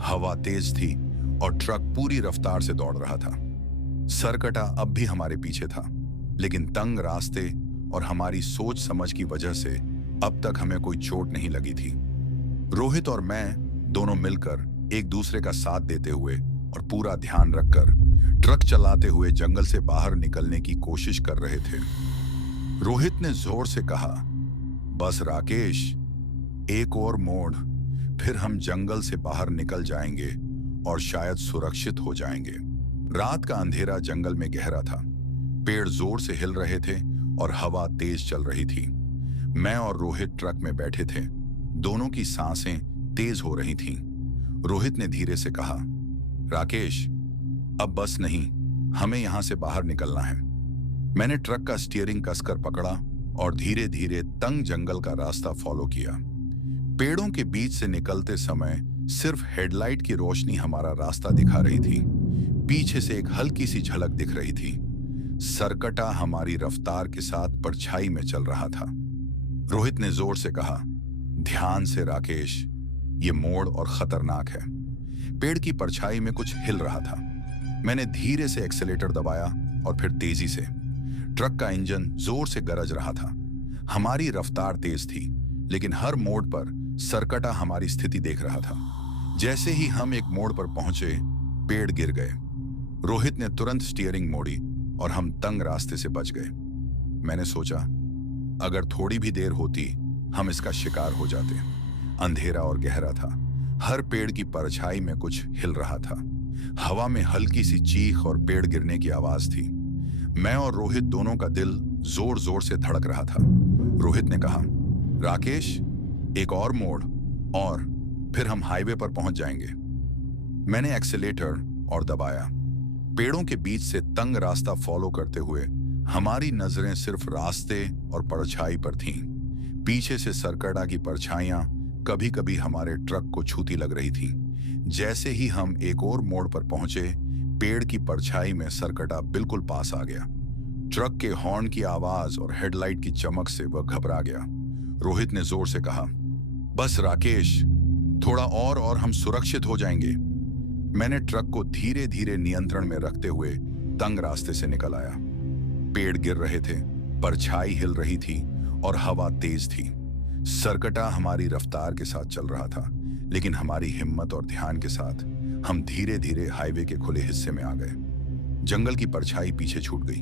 हवा तेज थी और ट्रक पूरी रफ्तार से दौड़ रहा था। सरकटा अब भी हमारे पीछे था, लेकिन तंग रास्ते और हमारी सोच समझ की वजह से अब तक हमें कोई चोट नहीं लगी थी। रोहित और मैं दोनों मिलकर एक दूसरे का साथ देते हुए और पूरा ध्यान रखकर ट्रक चलाते हुए जंगल से बाहर निकलने की कोशिश कर रहे थे। रोहित ने जोर से कहा, बस राकेश, एक और मोड़, फिर हम जंगल से बाहर निकल जाएंगे और शायद सुरक्षित हो जाएंगे। रात का अंधेरा जंगल में गहरा था, पेड़ जोर से हिल रहे थे और हवा तेज चल रही थी। मैं और रोहित ट्रक में बैठे थे, दोनों की सांसें तेज हो रही थीं। रोहित ने धीरे से कहा, राकेश, अब बस नहीं, हमें यहां से बाहर निकलना है। मैंने ट्रक का स्टीयरिंग कसकर पकड़ा और धीरे धीरे तंग जंगल का रास्ता फॉलो किया। पेड़ों के बीच से निकलते समय सिर्फ हेडलाइट की रोशनी हमारा रास्ता दिखा रही थी। पीछे से एक हल्की सी झलक दिख रही थी। सरकटा हमारी रफ्तार के साथ परछाई में चल रहा था। रोहित ने जोर से कहा, ध्यान से राकेश, ये मोड़ और खतरनाक है। पेड़ की परछाई में कुछ हिल रहा था। मैंने धीरे से एक्सेलेटर दबाया और फिर तेजी से। ट्रक का इंजन जोर से गरज रहा था। हमारी रफ्तार तेज थी, लेकिन हर मोड़ पर सरकटा हमारी स्थिति देख रहा था। जैसे ही हम एक मोड़ पर पहुंचे, पेड़ गिर गए। रोहित ने तुरंत स्टीयरिंग मोड़ी और हम तंग रास्ते से बच गए। मैंने सोचा, अगर थोड़ी भी देर होती हम इसका शिकार हो जाते। अंधेरा और गहरा था, हर पेड़ की परछाई में कुछ हिल रहा था। हवा में हल्की सी चीख और पेड़ गिरने की आवाज थी। मैं और रोहित दोनों का दिल जोर जोर से धड़क रहा था। रोहित ने कहा, राकेश, एक और मोड़ और फिर हम हाईवे पर पहुंच जाएंगे। मैंने एक्सीलेटर और दबाया। पेड़ों के बीच से तंग रास्ता फॉलो करते हुए हमारी नजरें सिर्फ रास्ते और परछाई पर थीं। पीछे से सरकटा की परछाइयां कभी कभी हमारे ट्रक को छूती लग रही थीं। जैसे ही हम एक और मोड़ पर पहुंचे, पेड़ की परछाई में सरकटा बिल्कुल पास आ गया। ट्रक के हॉर्न की आवाज और हेडलाइट की चमक से वह घबरा गया। रोहित ने जोर से कहा, बस राकेश, थोड़ा और हम सुरक्षित हो जाएंगे। मैंने ट्रक को धीरे धीरे नियंत्रण में रखते हुए तंग रास्ते से निकल आया। पेड़ गिर रहे थे, परछाई हिल रही थी और हवा तेज थी। सरकटा हमारी रफ्तार के साथ चल रहा था, लेकिन हमारी हिम्मत और ध्यान के साथ हम धीरे धीरे हाईवे के खुले हिस्से में आ गए। जंगल की परछाई पीछे छूट गई,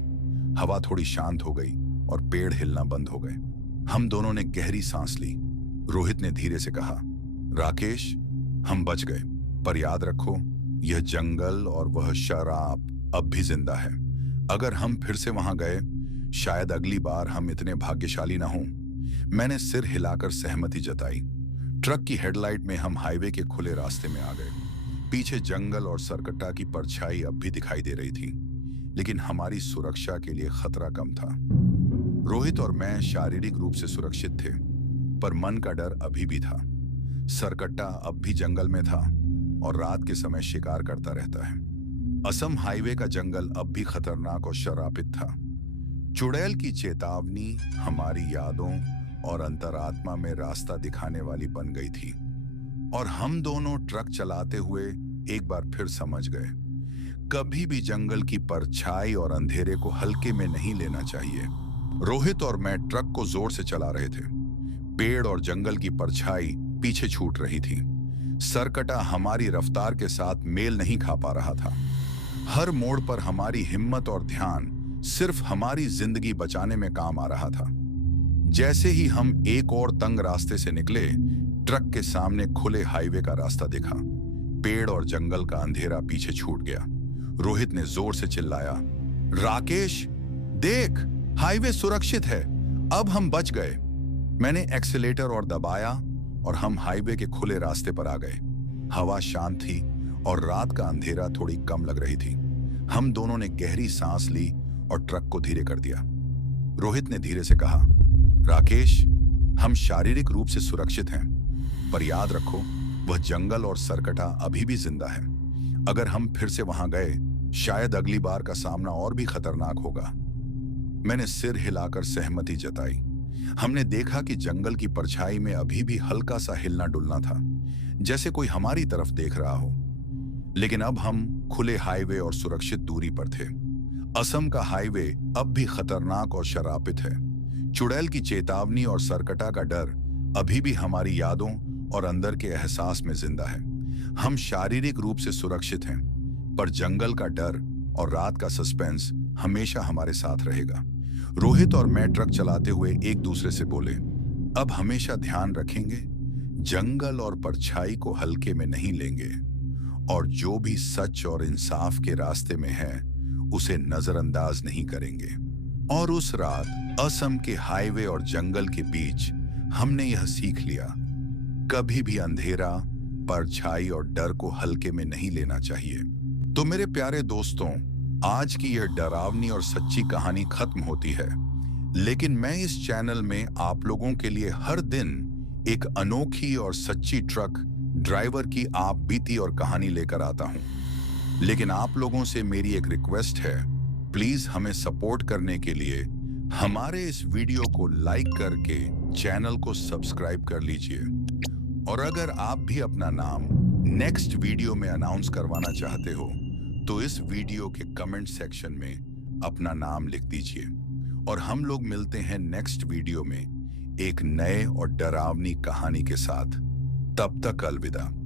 हवा थोड़ी शांत हो गई और पेड़ हिलना बंद हो गए। हम दोनों ने गहरी सांस ली। रोहित ने धीरे से कहा, राकेश, हम बच गए, पर याद रखो, यह जंगल और वह शराब अब भी जिंदा है। अगर हम फिर से वहां गए, शायद अगली बार हम इतने भाग्यशाली ना हों। मैंने सिर हिलाकर सहमति जताई। ट्रक की हेडलाइट में हम हाईवे के खुले रास्ते में आ गए। पीछे जंगल और सरकटा की परछाई अब भी दिखाई दे रही थी, लेकिन हमारी सुरक्षा के लिए खतरा कम था। रोहित और मैं शारीरिक रूप से सुरक्षित थे, पर मन का डर अभी भी था। सरकट्टा अब भी जंगल में था और रात के समय शिकार करता रहता है। असम हाईवे का जंगल अब भी खतरनाक और शराबित था। चुड़ैल की चेतावनी हमारी यादों और अंतरात्मा में रास्ता दिखाने वाली बन गई थी, और हम दोनों ट्रक चलाते हुए एक बार फिर समझ गए, कभी भी जंगल की परछाई और अंधेरे को हल्के में नहीं लेना चाहिए। रोहित और मैं ट्रक को जोर से चला रहे थे। पेड़ और जंगल की परछाई पीछे छूट रही थी। सरकटा हमारी रफ्तार के साथ मेल नहीं खा पा रहा था। हर मोड़ पर हमारी हिम्मत और ध्यान सिर्फ हमारी जिंदगी बचाने में काम आ रहा था। जैसे ही हम एक और तंग रास्ते से निकले, ट्रक के सामने खुले हाईवे का रास्ता दिखा। पेड़ और जंगल का अंधेरा पीछे छूट गया। रोहित ने जोर से चिल्लाया, राकेश, देख, हाईवे सुरक्षित है, अब हम बच गए। मैंने एक्सीलेटर और दबाया और हम हाईवे के खुले रास्ते पर आ गए। हवा शांत थी और रात का अंधेरा थोड़ी कम लग रही थी। हम दोनों ने गहरी सांस ली और ट्रक को धीरे कर दिया। रोहित ने धीरे से कहा, राकेश, हम शारीरिक रूप से सुरक्षित हैं, पर याद रखो, वह जंगल और सरकटा अभी भी जिंदा है। अगर हम फिर से वहां गए, शायद अगली बार का सामना और भी खतरनाक होगा। मैंने सिर हिलाकर सहमति जताई। हमने देखा कि जंगल की परछाई में अभी भी हल्का सा हिलना डुलना था, जैसे कोई हमारी तरफ देख रहा हो। लेकिन अब हम खुले हाईवे और सुरक्षित दूरी पर थे। असम का हाईवे अब भी खतरनाक और शराबित है। चुड़ैल की चेतावनी और सरकटा का डर अभी भी हमारी यादों और अंदर के एहसास में जिंदा है। हम शारीरिक रूप से सुरक्षित हैं, पर जंगल का डर और रात का सस्पेंस हमेशा हमारे साथ रहेगा। रोहित और मैं ट्रक चलाते हुए एक दूसरे से बोले, अब हमेशा ध्यान रखेंगे, जंगल और परछाई को हल्के में नहीं लेंगे, और जो भी सच और इंसाफ के रास्ते में है उसे नजरअंदाज नहीं करेंगे। और उस रात असम के हाईवे और जंगल के बीच हमने यह सीख लिया, कभी भी अंधेरा, परछाई और डर को हल्के में नहीं लेना चाहिए। तो मेरे प्यारे दोस्तों, आज की यह डरावनी और सच्ची कहानी खत्म होती है, लेकिन मैं इस चैनल में आप लोगों के लिए हर दिन एक अनोखी और सच्ची ट्रक ड्राइवर की आप बीती और कहानी लेकर आता हूं। लेकिन आप लोगों से मेरी एक रिक्वेस्ट है, प्लीज हमें सपोर्ट करने के लिए हमारे इस वीडियो को लाइक करके चैनल को सब्सक्राइब कर लीजिए। और अगर आप भी अपना नाम नेक्स्ट वीडियो में अनाउंस करवाना चाहते हो तो इस वीडियो के कमेंट सेक्शन में अपना नाम लिख दीजिए। और हम लोग मिलते हैं नेक्स्ट वीडियो में एक नए और डरावनी कहानी के साथ। तब तक अलविदा।